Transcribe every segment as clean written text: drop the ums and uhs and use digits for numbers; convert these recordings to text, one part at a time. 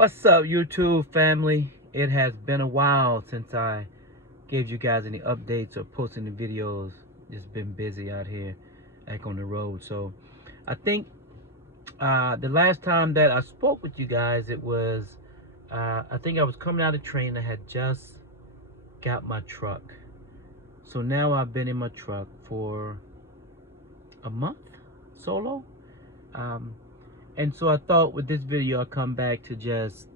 What's up, YouTube family? It has been a while since I gave you guys any updates or posting the videos. Just been busy out here, back on the road. So I think the last time that I spoke with you guys, it was, I think I was coming out of training. I had just got my truck. So now I've been in my truck for a month solo. And so I thought with this video, I'll come back to just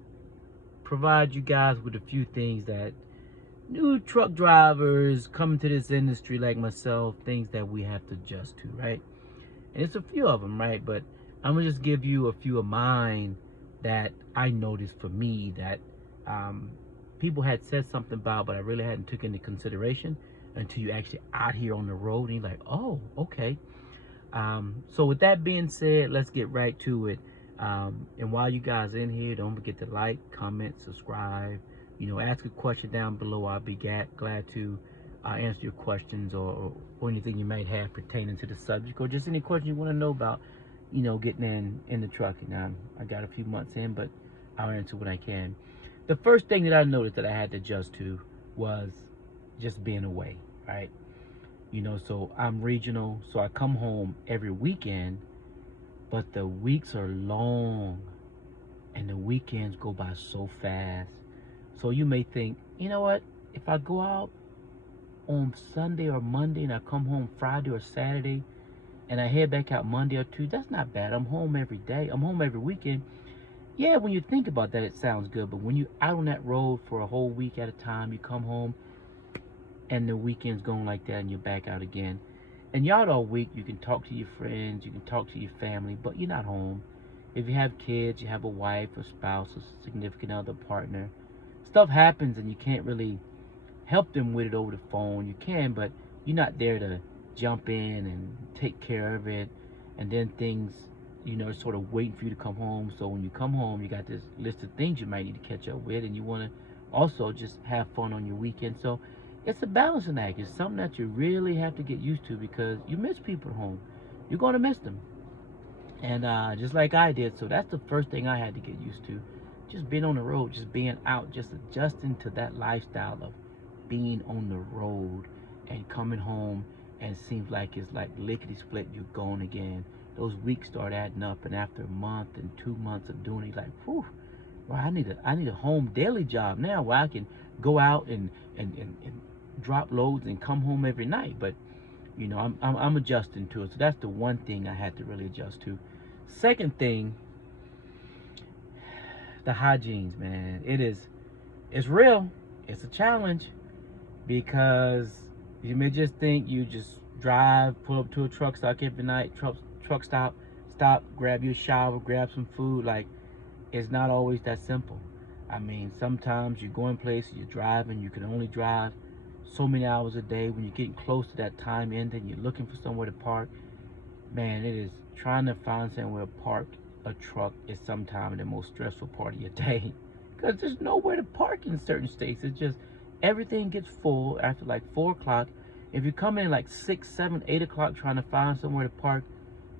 provide you guys with a few things that new truck drivers coming to this industry like myself, things that we have to adjust to, right? And it's a few of them, right? But I'm gonna just give you a few of mine that I noticed for me that people had said something about, but I really hadn't took into consideration until you actually out here on the road and you're like, oh, okay. So with that being said, let's get right to it. And while you guys in here, don't forget to like, comment, subscribe, ask a question down below. I'll be glad to answer your questions or anything you might have pertaining to the subject, or just any question you want to know about, getting in the trucking. I got a few months in, but I'll answer what I can. The first thing that I noticed that I had to adjust to was just being away, right? So I'm regional, so I come home every weekend, but the weeks are long and the weekends go by so fast. So you may think, you know what, if I go out on Sunday or Monday and I come home Friday or Saturday and I head back out Monday or Tuesday, that's not bad. I'm home every day. I'm home every weekend. Yeah, when you think about that, it sounds good. But when you're out on that road for a whole week at a time, you come home and the weekend's going like that and you're back out again. And y'all all week, you can talk to your friends, you can talk to your family, but you're not home. If you have kids, you have a wife, a spouse, a significant other, partner, stuff happens and you can't really help them with it over the phone. You can, but you're not there to jump in and take care of it. And then things, sort of waiting for you to come home. So when you come home, you got this list of things you might need to catch up with, and you want to also just have fun on your weekend. So it's a balancing act. It's something that you really have to get used to, because you miss people at home. You're going to miss them. And just like I did. So that's the first thing I had to get used to. Just being on the road, just being out, just adjusting to that lifestyle of being on the road and coming home, and it seems like it's like lickety split, you're gone again. Those weeks start adding up, and after a month and 2 months of doing it, like, whew, well, I need a home daily job now where I can go out and drop loads and come home every night. But I'm adjusting to it. So that's the one thing I had to really adjust to. Second thing, the hygienes, man. It's real. It's a challenge, because you may just think you just drive, pull up to a truck stop every night, truck stop, grab your shower, grab some food. Like, it's not always that simple. I mean, sometimes you're going places, you're driving, you can only drive so many hours a day. When you're getting close to that time ending, you're looking for somewhere to park. Man, it is trying to find somewhere to park a truck is sometimes the most stressful part of your day, because there's nowhere to park in certain states. It's just everything gets full after like 4 o'clock. If you come in like 6, 7, 8 o'clock trying to find somewhere to park,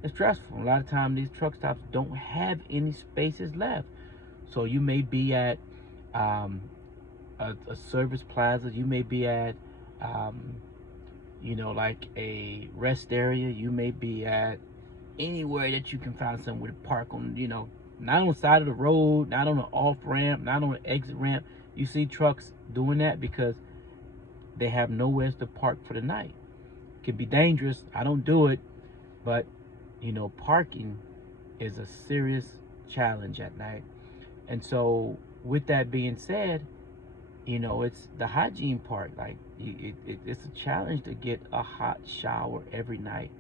it's stressful. A lot of times these truck stops don't have any spaces left. So you may be at a service plaza. You may be at, like a rest area. You may be at anywhere that you can find somewhere to park on, not on the side of the road, not on an off ramp, not on an exit ramp. You see trucks doing that because they have nowhere to park for the night. It can be dangerous. I don't do it, but parking is a serious challenge at night. And so with that being said, it's the hygiene part. Like, it's a challenge to get a hot shower every night.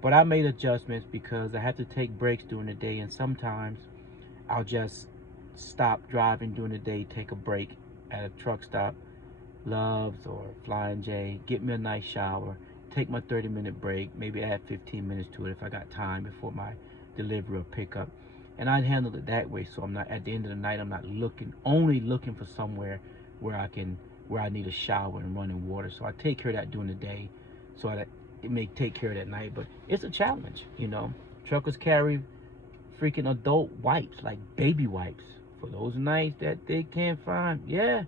But I made adjustments because I have to take breaks during the day, and sometimes I'll just stop driving during the day, take a break at a truck stop, Love's or Flying J, get me a nice shower, take my 30-minute break, maybe add 15 minutes to it if I got time before my delivery or pickup. And I'd handle it that way, so I'm not, at the end of the night, I'm not only looking for somewhere where I need a shower and running water. So I take care of that during the day, so that it may take care of that night. But it's a challenge. Truckers carry freaking adult wipes, like baby wipes, for those nights that they can't find. Yeah,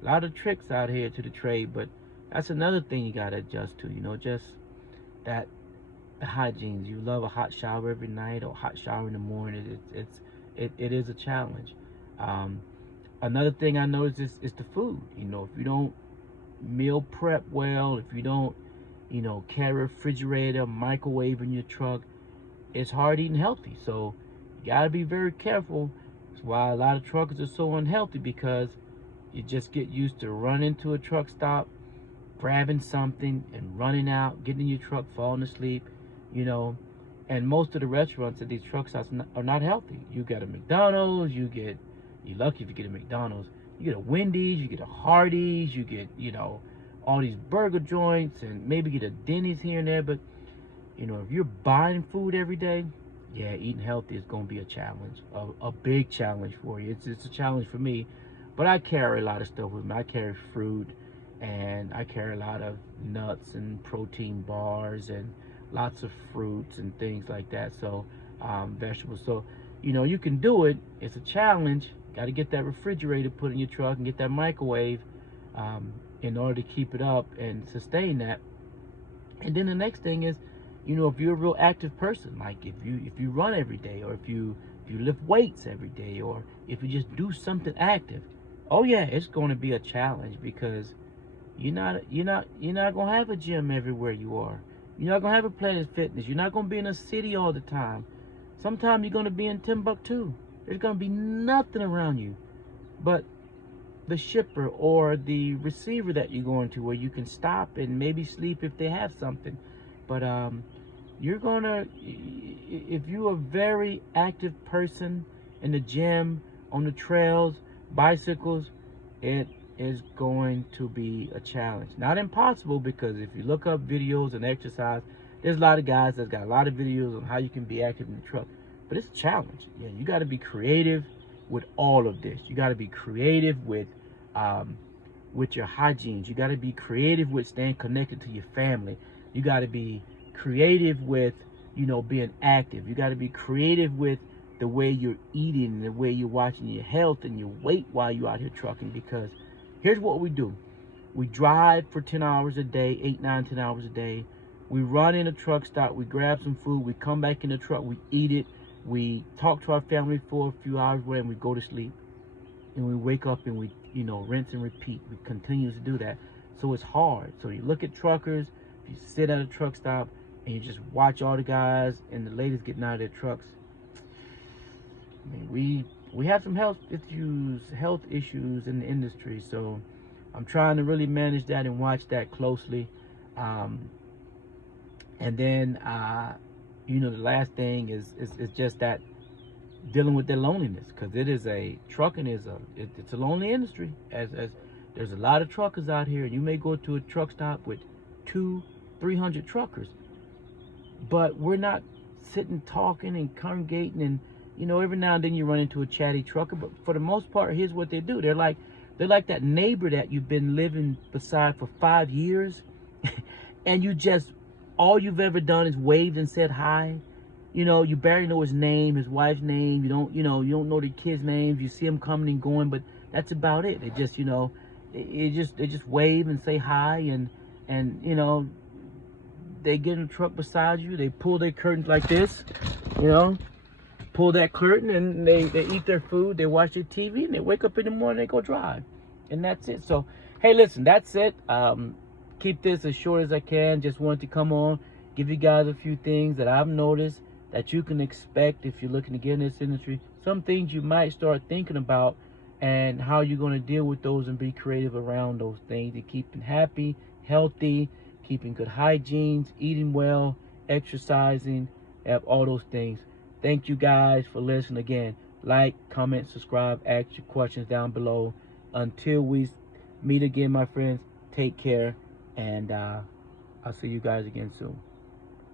a lot of tricks out here to the trade, but that's another thing you gotta adjust to. Just that the hygienes. You love a hot shower every night or hot shower in the morning. It is a challenge. Um, Another thing I noticed is the food. If you don't meal prep well, if you don't, carry a refrigerator, microwave in your truck, it's hard eating healthy. So you gotta be very careful. That's why a lot of truckers are so unhealthy, because you just get used to running to a truck stop, grabbing something and running out, getting in your truck, falling asleep, you know. And most of the restaurants at these truck stops are not healthy. You get a McDonald's, you're lucky if you get a McDonald's. You get a Wendy's, you get a Hardee's, you get, all these burger joints, and maybe get a Denny's here and there. But, if you're buying food every day, yeah, eating healthy is going to be a challenge, a big challenge for you. It's a challenge for me. But I carry a lot of stuff with me. I carry fruit, and I carry a lot of nuts and protein bars and lots of fruits and things like that. So vegetables. So you can do it. It's a challenge. Got to get that refrigerator put in your truck and get that microwave in order to keep it up and sustain that. And then the next thing is, if you're a real active person, like if you run every day, or if you lift weights every day, or if you just do something active, oh yeah, it's going to be a challenge, because you're not gonna have a gym everywhere you are. You're not gonna have a Planet Fitness. You're not gonna be in a city all the time. Sometimes you're gonna be in Timbuktu. There's gonna be nothing around you but the shipper or the receiver that you're going to, where you can stop and maybe sleep if they have something. But you're gonna, if you're a very active person in the gym, on the trails, bicycles, it is going to be a challenge. Not impossible, because if you look up videos and exercise, there's a lot of guys that's got a lot of videos on how you can be active in the truck. But it's a challenge. Yeah, you got to be creative with all of this. You got to be creative with your hygiene. You got to be creative with staying connected to your family. You got to be creative with, being active. You got to be creative with the way you're eating, the way you're watching your health and your weight while you're out here trucking. Because here's what we do. We drive for 10 hours a day, 8, 9, 10 hours a day. We run in a truck stop. We grab some food. We come back in the truck. We eat it. We talk to our family for a few hours, and we go to sleep. And we wake up and we, rinse and repeat. We continue to do that. So it's hard. So you look at truckers, if you sit at a truck stop and you just watch all the guys and the ladies getting out of their trucks, I mean, we have some health issues in the industry. So I'm trying to really manage that and watch that closely. And then, the last thing is just that dealing with their loneliness, because trucking is a lonely industry. As there's a lot of truckers out here, and you may go to a truck stop with 200-300 truckers, but we're not sitting talking and congregating, and every now and then you run into a chatty trucker. But for the most part, here's what they do. They're like that neighbor that you've been living beside for 5 years, and all you've ever done is waved and said hi. You barely know his name, his wife's name. You don't know the kids' names. You see them coming and going, but that's about it. They just, they just wave and say hi, and they get in the truck beside you. They pull their curtains like this, pull that curtain, and they eat their food. They watch their TV, and they wake up in the morning. They go drive, and that's it. So, hey, listen, that's it. Keep this as short as I can. Just wanted to come on, give you guys a few things that I've noticed that you can expect if you're looking to get in this industry. Some things you might start thinking about, and how you're going to deal with those and be creative around those things to keep them happy, healthy, keeping good hygiene, eating well, exercising, have all those things. Thank you guys for listening. Again, like, comment, subscribe, ask your questions down below. Until we meet again, my friends, take care. And I'll see you guys again soon.